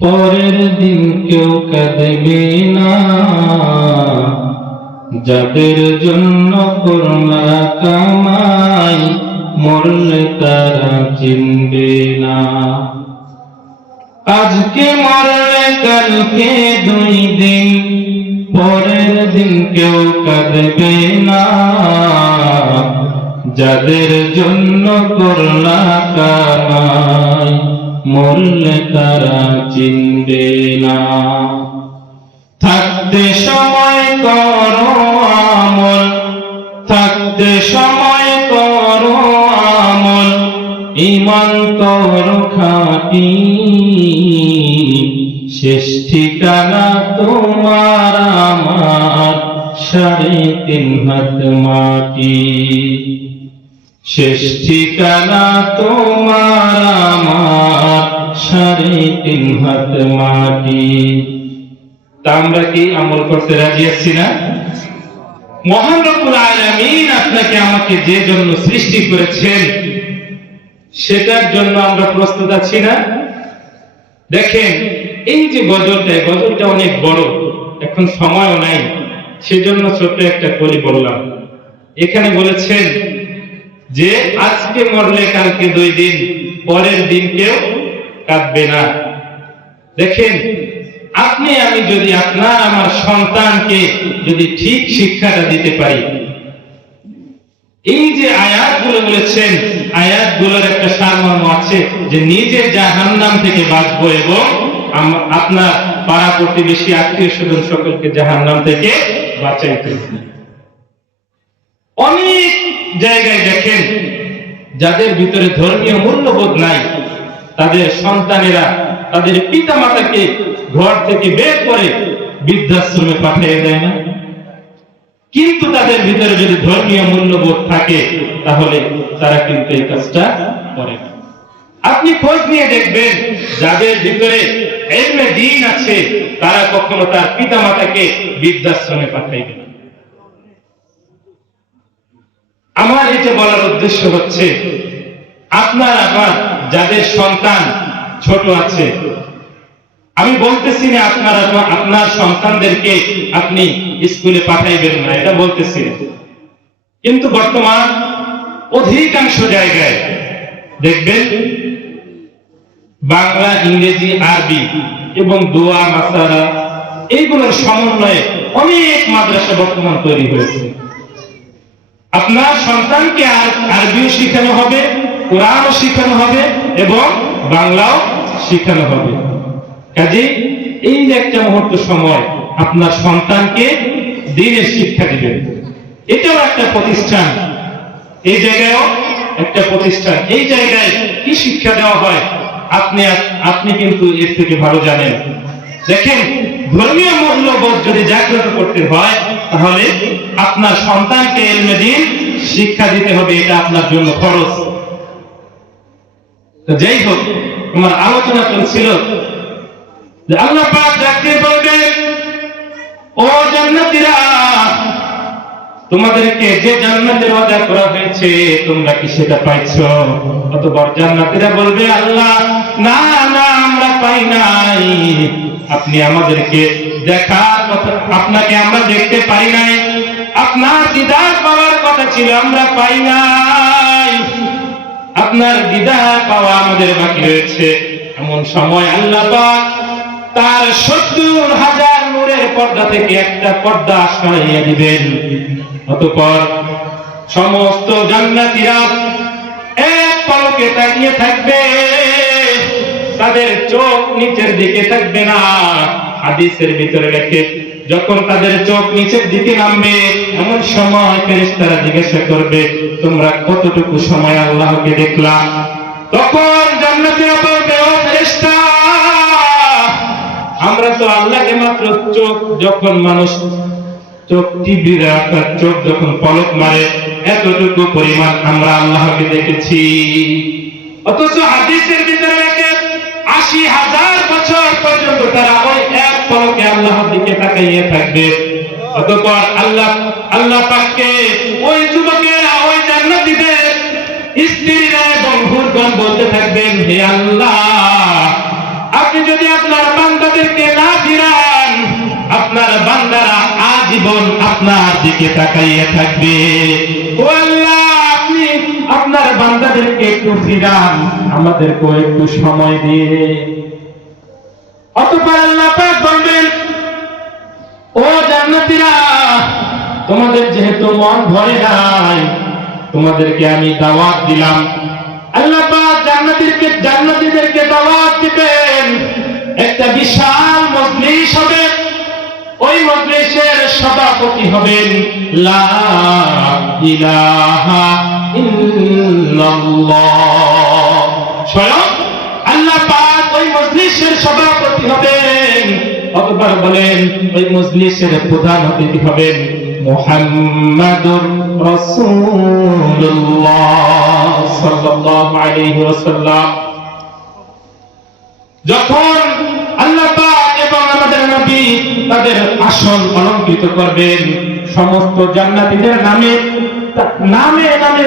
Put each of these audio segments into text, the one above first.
পরের দিন কেউ কাঁদবে না, যাদের জন্য করলা কামাই মরলে তারা চিনবে না। আজকে মরলে কালকে 2 দিন, পরের দিন কেউ কাঁদবে না, যাদের জন্য করলা কামাই মরলে তারা চিনবে না। থাকতে সময় করো আমল, থাকতে সময় করো আমল, ঈমান করো খাঁটি, শেষ ঠিকানা তোমার আমার 3.5 হাত মাটি। শেষ ঠিকানা তোমার আমার 3.5 হাত মাটি। তা আমরা কি আমল করতে রাজি আছি না? মহান রব্বুল আলামিন আপনাকে আমাকে যে জন্য সৃষ্টি করেছেন সেটার জন্য আমরা প্রস্তুত আছি না? দেখেন এই যে গজলটা অনেক বড়, এখন সময়ও নাই, সেজন্য ছোট্ট একটা কলি বললাম। এখানে বলেছেন যে আজকে মরলে কালকে 2 দিন, পরের দিন কেউ কাঁদবে না। দেখেন আপনি আমি যদি আপনার আমার সন্তানকে যদি ঠিক শিক্ষাটা দিতে পারি, এই যে আয়াতগুলো বলেছেন, আয়াতগুলোর একটা সারমর্ম আছে যে নিজে জাহান্নাম থেকে বাঁচবো এবং আপনার পাড়া প্রতিবেশী আত্মীয় স্বজন সকলকে জাহান্নাম থেকে বাঁচাইতে। অনেক জায়গায় দেখেন যাদের ভিতরে ধর্মীয় মূল্যবোধ নাই, তাদের সন্তানেরা তাদের পিতা মাতাকে ঘর থেকে বের করে বৃদ্ধাশ্রমে পাঠিয়ে দেয় না। কিন্তু তাদের ভিতরে যদি ধর্মীয় মূল্যবোধ থাকে তাহলে তারা কিন্তু এই কাজটা করে না। আপনি খোঁজ নিয়ে দেখবেন যাদের ভিতরে ইলমে দ্বীন আছে তারা কখনো তার পিতা মাতাকে বৃদ্ধাশ্রমে পাঠাইবে না। আমার এটা বলার উদ্দেশ্য হচ্ছে আপনার আমার যাদের সন্তান ছোট আছে, আমি বলতেছি না আপনার সন্তানদেরকে আপনি স্কুলে পাঠাইবেন না, এটা বলতেছি না। কিন্তু বর্তমান অধিকাংশ জায়গায় দেখবেন বাংলা, ইংরেজি, আরবি এবং দোয়া মাসালা এইগুলোর সমন্বয়ে অনেক মাদ্রাসা বর্তমান তৈরি হয়েছে। আপনার সন্তানকে আরবিও শেখানো হবে, কোরআনও শেখানো হবে এবং বাংলাও শেখানো হবে। কাজেই এই যে একটা মুহূর্ত সময় আপনার সন্তানকে দ্বীনের শিক্ষা দিবেন, এটাও একটা প্রতিষ্ঠান। এই জায়গায়ও একটা প্রতিষ্ঠান। এই জায়গায় কি শিক্ষা দেওয়া হয় আপনি কিন্তু এর থেকে ভালো জানেন। দেখেন ধর্মীয় মূল্যবোধ যদি জাগ্রত করতে হয় তাহলে আপনার সন্তানকে ইলমে দ্বীন শিক্ষা দিতে হবে, এটা আপনার জন্য ফরজ। তো যাই হোক, আমার আলোচনা চলছিল যে আল্লাহ পাক ডাকতে বলবেন, ও জান্নাতীরা, তোমাদেরকে যে জান্নাতের ওয়াদা করা হয়েছে তোমরা কি সেটা পাইছো? অতঃপর জান্নাতীরা বলবে, আল্লাহ না না, আমরা পাই নাই। আপনি আমাদেরকে দেখার কথা, আপনাকে আমরা দেখতে পারি নাই, আপনার দিদার পাওয়ার কথা ছিল, আমরা পাই নাই, আপনার দিদার পাওয়া আমাদের বাকি রয়েছে। এমন সময় আল্লাহ পাক তার 70,000 নূরের পর্দা থেকে একটা পর্দা সরাইয়া দিবেন। অতঃপর সমস্ত জান্নাতীরা এক পলকে তাকিয়ে থাকবে, তাদের চোখ নিচের দিকে থাকবে না। হাদিসের ভিতরে লেখে যখন তাদের চোখ নিচের দিকে নামবে এমন সময় ফেরেশতারা জিজ্ঞাসা করবে, তোমরা কতটুকু সময় আল্লাহকে দেখলা? তখন জান্নাতীরা বলবে, ও ফেরেশতা, আমরা তো আল্লাহকে মাত্র চোখ যখন মানুষ চোখ টিভিরা তার চোখ যখন পলক মারে এতটুকু পরিমাণ আমরা আল্লাহকে দেখেছি। অথচ হাদিসের ভিতরে লেখে 80,000 বছর পর্যন্ত তারা ওই এক পলকে আল্লাহর দিকে তাকিয়ে থাকবে। অতঃপর আল্লাহ পাককে ওই যুবকেরা, ওই জান্নাতীদের স্ত্রীরা এবং হুরগণ বলতে থাকবেন, হে আল্লাহ, আগুন আপনার দিকে তাকাইয়া থাকবে। ও আল্লাহ, আপনি আপনার বান্দাদেরকে একটু ফিরান, আমাদেরকে একটু সময় দিয়ে। অতঃপর আল্লাহ পাক বলবেন, ও জান্নাতীরা, তোমাদের যেহেতু মন ভরে নাই, তোমাদেরকে আমি দাওয়াত দিলাম। আল্লাহ পাক জান্নাতীদেরকে দাওয়াত দিবেন। একটা বিশাল মজলিস হবে, ওই মজলিসের সভাপতি হবেন লা ইলাহা ইল্লাল্লাহ, স্বয়ং আল্লাহ পাক ওই মজলিসের সভাপতি হবেন। অতঃপর বলেন, ওই মজলিসের প্রধান অতিথি হবেন মুহাম্মাদুর রাসূলুল্লাহ সাল্লাল্লাহু আলাইহি ওয়াসাল্লাম। যখন আল্লাহ পাক এবং আমাদের নবী তাদের আসন অলংকৃত করবেন, সমস্ত জান্নাতীদের নামে নামে নামে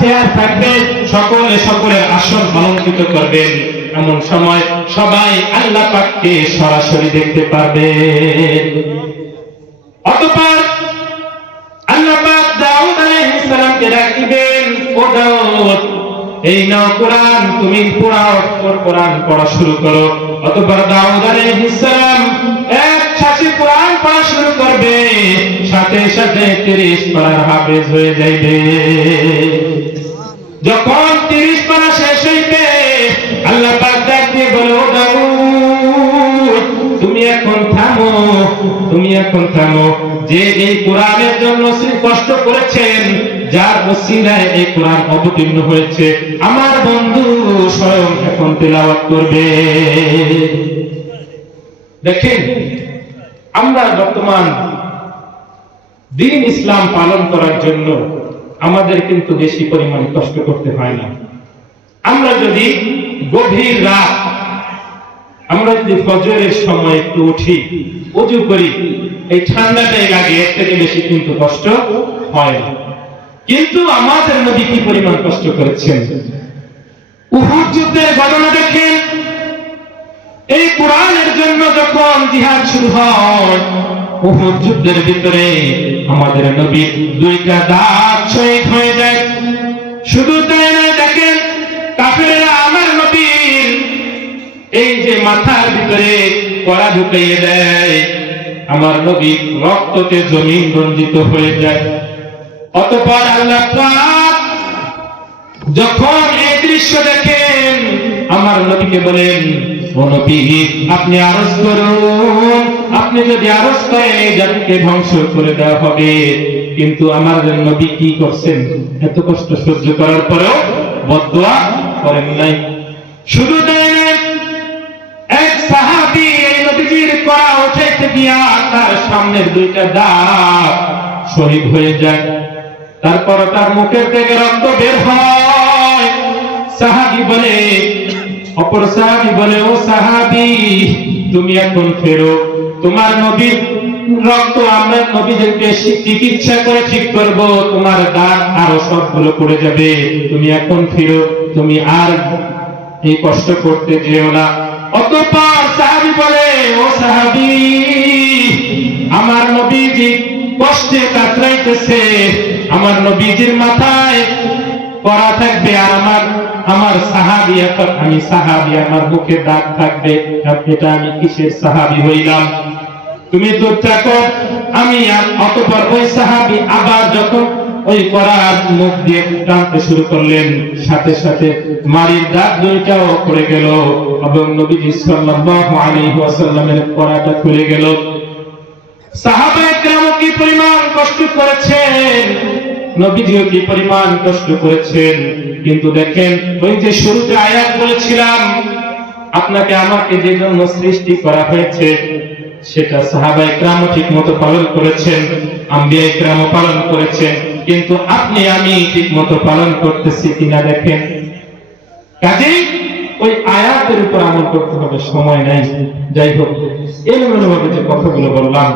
চেয়ার থাকবে, সকলের আসন অলংকৃত করবেন। এমন সময় সবাই আল্লাহ পাককে সরাসরি দেখতে পারবে। অতঃপর আল্লাহ পাক দাউদ আলাইহিস সালামকে ডাকবেন, ও দাউদ, এই নাও কোরআন, তুমি কোরআন পড়া শুরু করো। অতঃপর দাউদ আলাইহিস সালাম এক শ্বাসে কোরআন পড়া শুরু করবে, সাথে সাথে 30 পারার হাফেজ হয়ে যাইবে। যখন 30 পারা শেষ হইবে, আল্লাহ পাক ডাক দিয়ে বলে, ও দাউদ, তুমি এখন থামো। যে এই কোরআনের জন্য কষ্ট করেছেন, যার ওসিলায় এই কোরআন অবতীর্ণ হয়েছে, আমার বন্ধু স্বয়ং এখন তেলাওয়াত করবে। দেখেন, আমরা বর্তমান দিন ইসলাম পালন করার জন্য আমাদের কিন্তু বেশি পরিমাণ কষ্ট করতে হয় না। আমরা যদি গভীর রাত, আমরা যদি ফজরের সময় একটু উঠি, ওযু করি, এই ঠান্ডাটাই লাগে, এর থেকে বেশি কিন্তু কষ্ট হয় না। কিন্তু আমাদের নবী কি পরিমাণ কষ্ট করেছেন। উহুদ যুদ্ধের ঘটনা দেখেন। এই কোরআনের জন্য যখন জিহাদ শুরু হয়, উহুদ যুদ্ধের ভিতরে আমাদের নবীর 2টা দাঁত শহীদ হয়ে যায়। শুধু তাই নয়, দেখেন কাফেররা আমার নবীর এই যে মাথার ভিতরে কড়া ঢুকাইয়ে দেয়, আমার নবীর রক্ততে জমিন রঞ্জিত হয়ে যায়। অতঃপর আল্লাহ পাক যখন এই দৃশ্য দেখেন, আমার নবীকে বলেন, ও নবী, আপনি আরজ করুন, আপনি যদি আরজ করেন এই জাতিকে ধ্বংস করে দেওয়া হবে। কিন্তু আমার নবী কি করছেন, এত কষ্ট সহ্য করার পরেও বদদুয়া করেন নাই। শুধু তাই না, এক সাহাবী এই নবীজির কড়া উঠাইতে গিয়া তার সামনের 2টা দাঁত শহীদ হয়ে যায়। তারপর তার মুখের থেকে রক্ত বের হয়। সাহাবী বলে, অপর সাহাবী বলে, ও সাহাবী, তুমি এখন ফেরো, তোমার নবীর রক্ত আমরা নবীদেরকে চিকিৎসা করে ঠিক করব, তোমার দাঁত আরো সবগুলো পড়ে যাবে, তুমি এখন ফিরো, তুমি আর এই কষ্ট করতে যেও না। অতঃপর সাহাবী বলে, ও সাহাবী, আমার নবীজি কষ্টে কাতরাইতেছে, আমার নবীজির মাথায় কড়া থাকবে, আর আমার সাহাবী, এখন আমি সাহাবী, আমার বুকে দাগ থাকবে, এটা আমি কিসের সাহাবী হইলাম? তুমি চুপ থাকো, আমি। অতঃপর ওই সাহাবী আবার যখন ওই কড়ার মুখ দিয়ে টানতে শুরু করলেন, সাথে সাথে মারির দাগ 2টাও পড়ে গেল এবং নবীজি সাল্লাল্লাহু আলাইহি ওয়াসাল্লামের কড়াটা খুলে গেল। সাহাবায়ে কেরাম কি পরিমাণ কষ্ট করেছেন, নবীজিও কি পরিমাণ কষ্ট করেছেন। কিন্তু দেখেন, ওই যে শুরুতে আয়াত বলেছিলাম, আপনাকে আমাকে যে জন্য সৃষ্টি করা হয়েছে, সেটা সাহাবায়ে কেরাম ঠিক মতো পালন করেছেন, আম্বিয়ায়ে কেরাম পালন করেছেন, কিন্তু আপনি আমি ঠিক মতো পালন করতেছি কিনা দেখেন। কাজেই ওই আয়াতের উপর আমল করতে হবে, সময় নাই। যাই হোক, এলোমেলোভাবে যে কথাগুলো বললাম,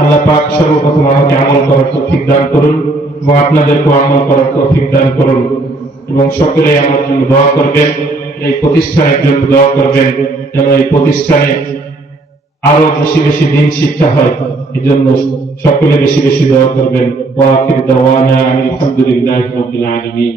আল্লাহ পাক সর্বপ্রথম আমাকে আমল করার তৌফিক দান করুন এবং আপনাদেরকেও আমল করার তৌফিক দান করুন, এবং সকলে আমার জন্য দোয়া করবেন, এই প্রতিষ্ঠানের জন্য দোয়া করবেন, যেন এই প্রতিষ্ঠানে আরো বেশি বেশি দিন শিক্ষা হয়। এই জন্য সকলে বেশি বেশি দোয়া করবেন। ওয়া আখির দাওয়ানা আলহামদুলিল্লাহি রাব্বিল আলামিন।